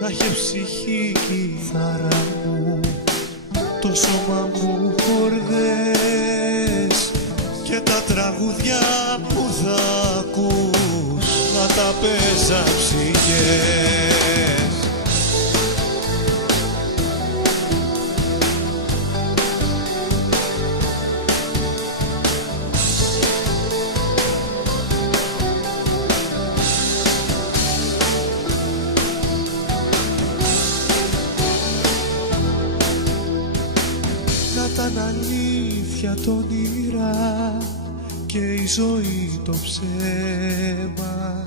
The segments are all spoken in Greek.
να έχει ψυχή η κιθάρα μου, το σώμα μου χορδές και τα τραγούδια που θα ακούς να τα πες ψυχές. Ήταν αλήθεια το όνειρα και η ζωή το ψέμα,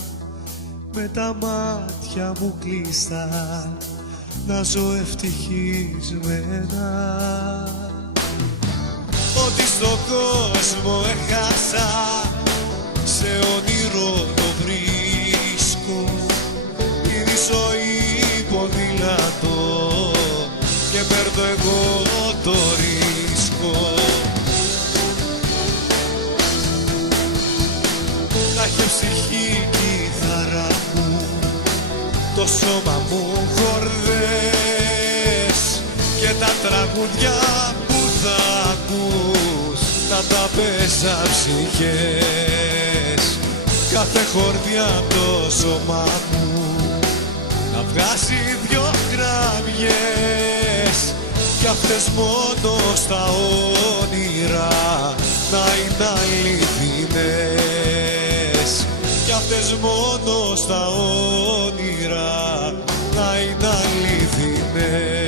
με τα μάτια μου κλειστά να ζω ευτυχισμένα. Ότι στον κόσμο έχασα, σε όνειρο το βρίσκω, είναι η ζωή ποδήλατο και παίρνω εγώ το ρίσκο. Να έχει ψυχή η κιθάρα μου, το σώμα μου χορδές και τα τραγούδια που θα ακούς να τα πες ψυχές. Κάθε χορδιά απ' το σώμα μου να βγάζει δυο γραμμιές κι αυτές μόνο στα όνειρα να είναι αληθινές, κι αυτές μόνο στα όνειρα να είναι αληθινές.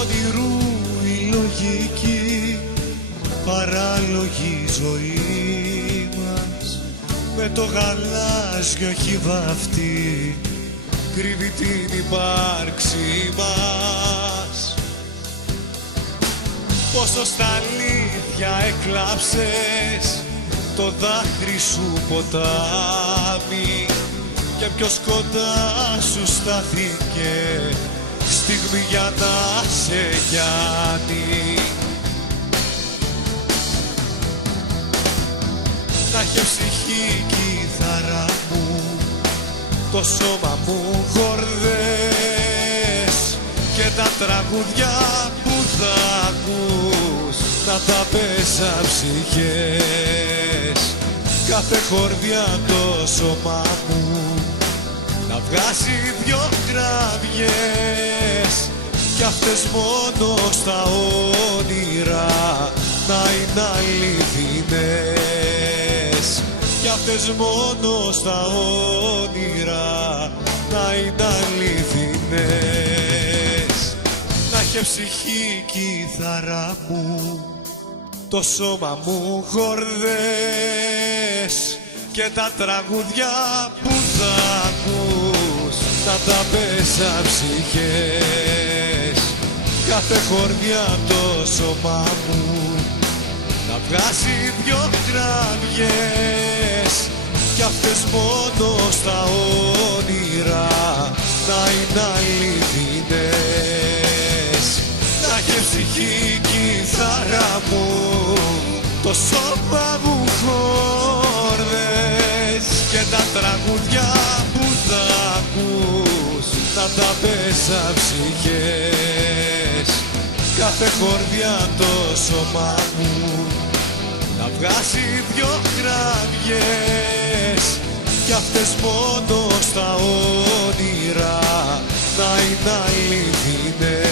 Όνειρου η λογική, παράλογη ζωή μας, με το γαλάζιο έχει βαφτεί, κρύβει την ύπαρξή μας. Πόσο στα αλήθεια έκλαψες το δάκρυ σου ποτάμι και ποιος κοντά σου στάθηκε στιγμή για να σε γιάνει. Να έχει ψυχή η κιθάρα μου, το σώμα μου χορδές και τα τραγούδια που θα ακούς να τα πες ψυχές. Κάθε χορδιά το σώμα μου να βγάζει δυο γραμμιές κι αυτές μόνο στα όνειρα να είναι αληθινές, κι αυτές μόνο στα όνειρα να είναι αληθινές. Να έχει ψυχή η κιθάρα μου, το σώμα μου χορδές και τα τραγούδια που θα ακούς να τα πες ψυχές. Κάθε χορδιά το σώμα μου να βγάζει δυο γραμμιές κι αυτές μόνο στα όνειρα να είναι αληθινές. Να έχει ψυχή η κιθάρα μου, το σώμα μου χορδές και τα τραγούδια που θα ακούς να τα πες ψυχές. Κάθε χορδιά το σώμα μου να βγάζει δυο γραμμιές κι αυτές μόνο στα όνειρα να είναι αληθινές,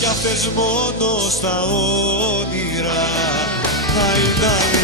κι αυτές μόνο στα όνειρα να είναι αληθινές.